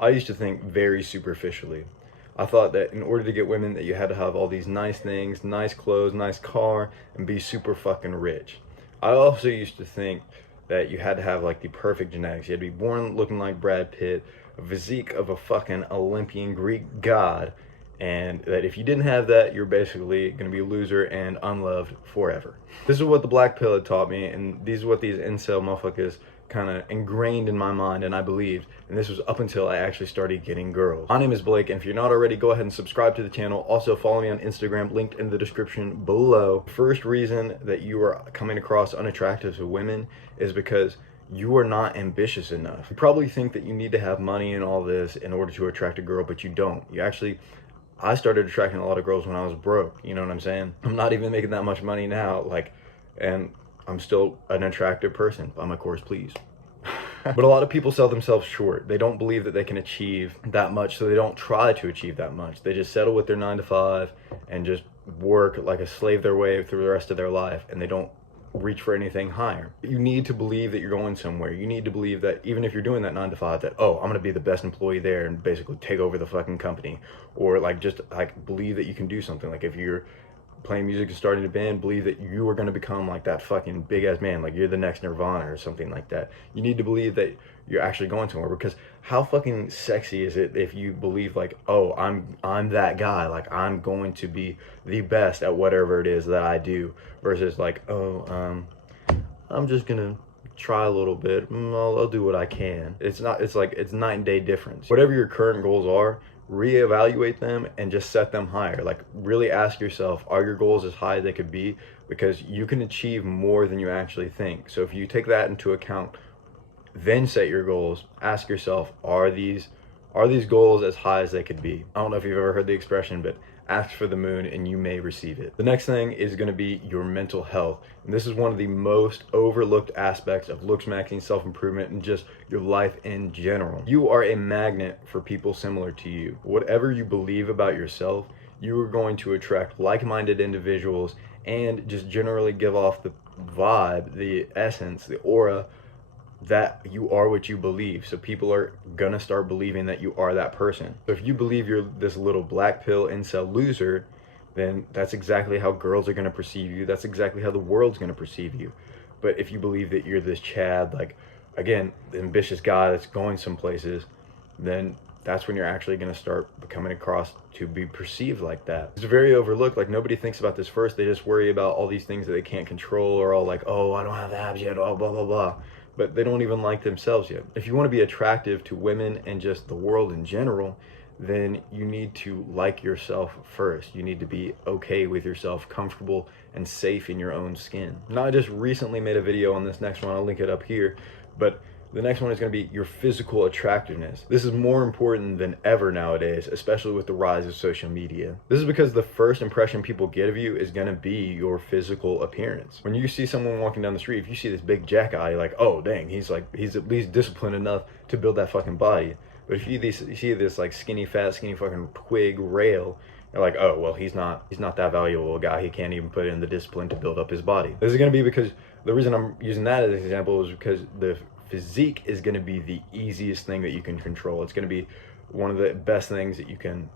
I used to think very superficially. I thought that in order to get women that you had to have all these nice things, nice clothes, nice car, and be super fucking rich. I also used to think that you had to have like the perfect genetics. You had to be born looking like Brad Pitt, a physique of a fucking Olympian Greek god, and that if you didn't have that, you're basically going to be a loser and unloved forever. This is what the black pill had taught me, and these are what these incel motherfuckers kind of ingrained in my mind, and I believed. And this was up until I actually started getting girls. My name is Blake, and if you're not already, go ahead and subscribe to the channel. Also follow me on Instagram, linked in the description below. First reason that you are coming across unattractive to women is because you are not ambitious enough. You probably think that you need to have money and all this in order to attract a girl, but you don't. I started attracting a lot of girls when I was broke, you know what I'm saying? I'm not even making that much money now, and I'm still an attractive person. Buy my course, please. But a lot of people sell themselves short. They don't believe that they can achieve that much, so they don't try to achieve that much. They just settle with their 9 to 5 and just work like a slave their way through the rest of their life, and they don't reach for anything higher. You need to believe that you're going somewhere. You need to believe that even if you're doing that 9 to 5, that, oh, I'm gonna be the best employee there and basically take over the fucking company. Or just believe that you can do something. Like if you're playing music and starting a band, believe that you are going to become like that fucking big ass man, like you're the next Nirvana or something like that. You need to believe that you're actually going somewhere, because how fucking sexy is it if you believe like, oh, I'm that guy, like I'm going to be the best at whatever it is that I do, versus like, oh, I'm just gonna try a little bit, I'll do what I can. It's night and day difference. Whatever your current goals are, reevaluate them and just set them higher. Like really ask yourself, are your goals as high as they could be? Because you can achieve more than you actually think. So if you take that into account, then set your goals. Ask yourself, are these goals as high as they could be? I don't know if you've ever heard the expression, but ask for the moon and you may receive it. The next thing is going to be your mental health. And this is one of the most overlooked aspects of looks maxing, self-improvement, and just your life in general. You are a magnet for people similar to you. Whatever you believe about yourself, you are going to attract like-minded individuals and just generally give off the vibe, the essence, the aura that you are what you believe. So people are gonna start believing that you are that person. So if you believe you're this little black pill incel loser, then that's exactly how girls are gonna perceive you. That's exactly how the world's gonna perceive you. But if you believe that you're this Chad, like, again, the ambitious guy that's going some places, then that's when you're actually going to start coming across to be perceived like that. It's very overlooked. Like nobody thinks about this first. They just worry about all these things that they can't control, or all like, oh, I don't have abs yet, oh, blah, blah, blah. But they don't even like themselves yet. If you want to be attractive to women and just the world in general, then you need to like yourself first. You need to be okay with yourself, comfortable and safe in your own skin. Now, I just recently made a video on this next one. I'll link it up here. But the next one is going to be your physical attractiveness. This is more important than ever nowadays, especially with the rise of social media. This is because the first impression people get of you is going to be your physical appearance. When you see someone walking down the street, if you see this big jack guy, you're like, oh dang, he's at least disciplined enough to build that fucking body. But if you see this like skinny fucking twig rail, you're like, oh, well, he's not that valuable a guy. He can't even put in the discipline to build up his body. This is going to be because the reason I'm using that as an example is because the physique is going to be the easiest thing that you can control. It's going to be one of the best things that you can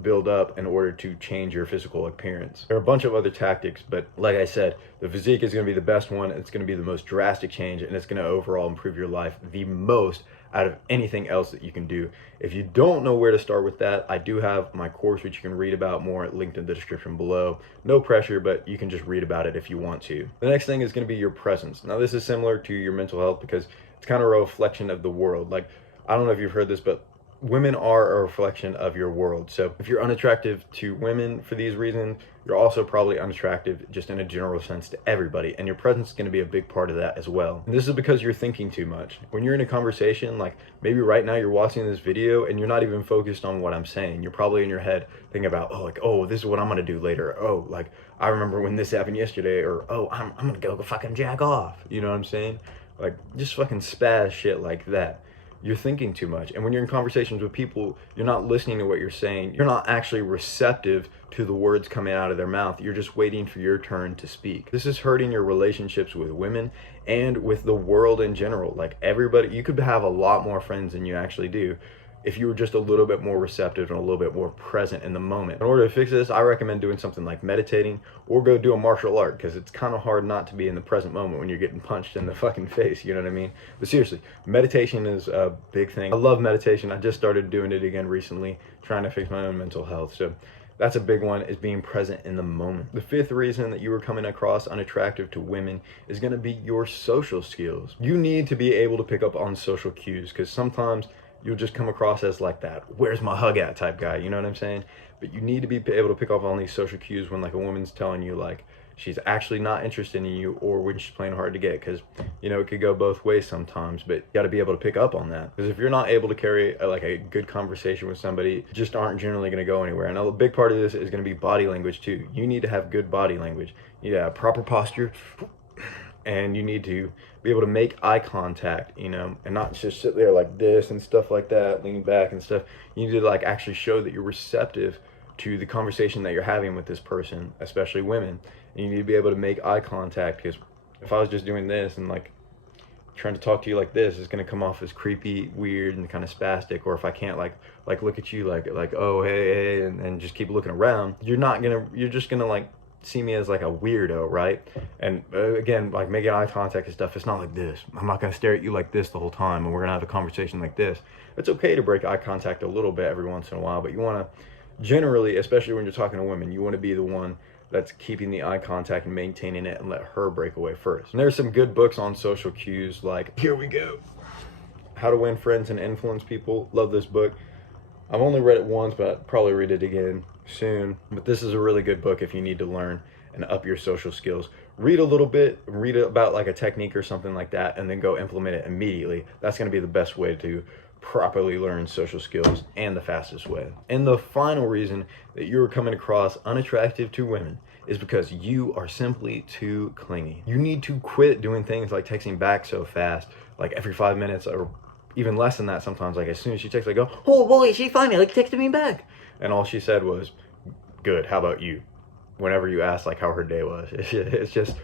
build up in order to change your physical appearance. There are a bunch of other tactics, but like I said, the physique is going to be the best one. It's going to be the most drastic change, and it's going to overall improve your life the most out of anything else that you can do. If you don't know where to start with that, I do have my course, which you can read about more, linked in the description below. No pressure, but you can just read about it if you want to. The next thing is going to be your presence. Now, this is similar to your mental health because it's kind of a reflection of the world. Like, I don't know if you've heard this, but women are a reflection of your world. So if you're unattractive to women for these reasons, you're also probably unattractive just in a general sense to everybody, and your presence is going to be a big part of that as well. And this is because you're thinking too much. When you're in a conversation, like maybe right now you're watching this video and you're not even focused on what I'm saying. You're probably in your head thinking about, oh, this is what I'm going to do later. Oh, like I remember when this happened yesterday, or oh, I'm going to go fucking jack off. You know what I'm saying? Like just fucking spaz shit like that. You're thinking too much. And when you're in conversations with people, you're not listening to what you're saying. You're not actually receptive to the words coming out of their mouth. You're just waiting for your turn to speak. This is hurting your relationships with women and with the world in general. Like everybody, you could have a lot more friends than you actually do. if you were just a little bit more receptive and a little bit more present in the moment. In order to fix this, I recommend doing something like meditating or go do a martial art, because it's kind of hard not to be in the present moment when you're getting punched in the fucking face, you know what I mean? But seriously, meditation is a big thing. I love meditation. I just started doing it again recently, trying to fix my own mental health. So that's a big one, is being present in the moment. The fifth reason that you are coming across unattractive to women is going to be your social skills. You need to be able to pick up on social cues, because sometimes you'll just come across as like that "where's my hug at" type guy, you know what I'm saying? But you need to be able to pick up on these social cues when like a woman's telling you like she's actually not interested in you, or when she's playing hard to get, because you know it could go both ways sometimes. But you got to be able to pick up on that, because if you're not able to carry like a good conversation with somebody, you just aren't generally going to go anywhere. And a big part of this is going to be body language too. You need to have good body language. You need to have proper posture, and you need to be able to make eye contact, you know, and not just sit there like this and stuff like that, lean back and stuff. You need to like actually show that you're receptive to the conversation that you're having with this person, especially women. And you need to be able to make eye contact, because if I was just doing this and like trying to talk to you like this, it's going to come off as creepy, weird, and kind of spastic. Or if I can't like look at you like oh hey, and just keep looking around, you're just gonna like see me as like a weirdo, right? And again, like making eye contact and stuff, it's not like this. I'm not gonna stare at you like this the whole time, and we're gonna have a conversation like this. It's okay to break eye contact a little bit every once in a while, but you want to generally, especially when you're talking to women, you want to be the one that's keeping the eye contact and maintaining it, and let her break away first. And there's some good books on social cues, like here we go, How to Win Friends and Influence People. Love this book. I've only read it once, but I'll probably read it again soon. But this is a really good book if you need to learn and up your social skills. Read a little bit, read about like a technique or something like that, and then go implement it immediately. That's going to be the best way to properly learn social skills, and the fastest way. And the final reason that you're coming across unattractive to women is because you are simply too clingy. You need to quit doing things like texting back so fast, like every 5 minutes, or even less than that sometimes. Like as soon as she texts, I go, oh boy, she finally texted me back. And all she said was, good, how about you? Whenever you ask like how her day was. It's just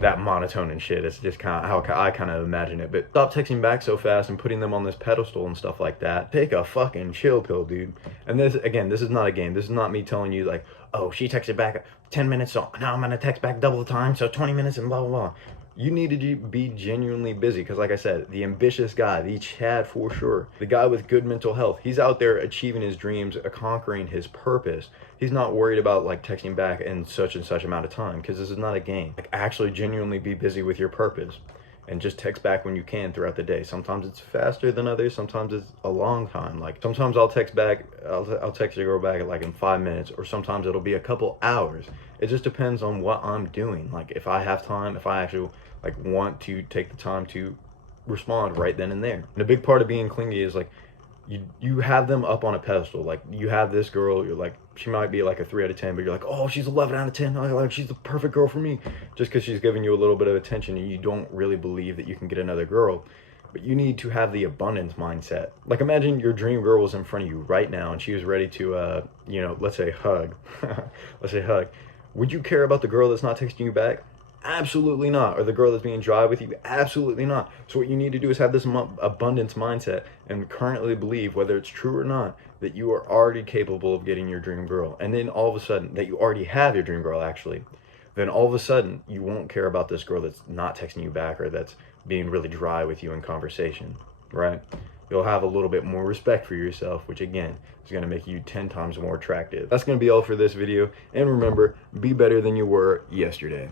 that monotone and shit. It's just kind of how I kind of imagine it. But stop texting back so fast and putting them on this pedestal and stuff like that. Take a fucking chill pill, dude. And this, again, this is not a game. This is not me telling you like, oh, she texted back 10 minutes, so now I'm going to text back double the time, so 20 minutes and blah, blah, blah. You need to be genuinely busy, because like I said, the ambitious guy, the Chad for sure, the guy with good mental health, he's out there achieving his dreams, conquering his purpose. He's not worried about like texting back in such and such amount of time, because this is not a game. Like actually genuinely be busy with your purpose, and just text back when you can throughout the day. Sometimes it's faster than others, sometimes it's a long time. Like sometimes I'll text back, I'll text your girl back like in 5 minutes, or sometimes it'll be a couple hours. It just depends on what I'm doing. Like if I have time, if I actually like want to take the time to respond right then and there. And a big part of being clingy is like you have them up on a pedestal. Like you have this girl, you're like, she might be like a 3 out of 10, but you're like, oh, she's 11 out of 10. Like she's the perfect girl for me, just because she's giving you a little bit of attention, and you don't really believe that you can get another girl. But you need to have the abundance mindset. Like imagine your dream girl was in front of you right now, and she was ready to, you know, let's say hug. Let's say hug. Would you care about the girl that's not texting you back? Absolutely not. Or the girl that's being dry with you? Absolutely not. So what you need to do is have this abundance mindset, and currently believe, whether it's true or not, that you are already capable of getting your dream girl. And then all of a sudden, that you already have your dream girl actually, then all of a sudden you won't care about this girl that's not texting you back, or that's being really dry with you in conversation, right? You'll have a little bit more respect for yourself, which again is going to make you 10 times more attractive. That's going to be all for this video. And remember, be better than you were yesterday.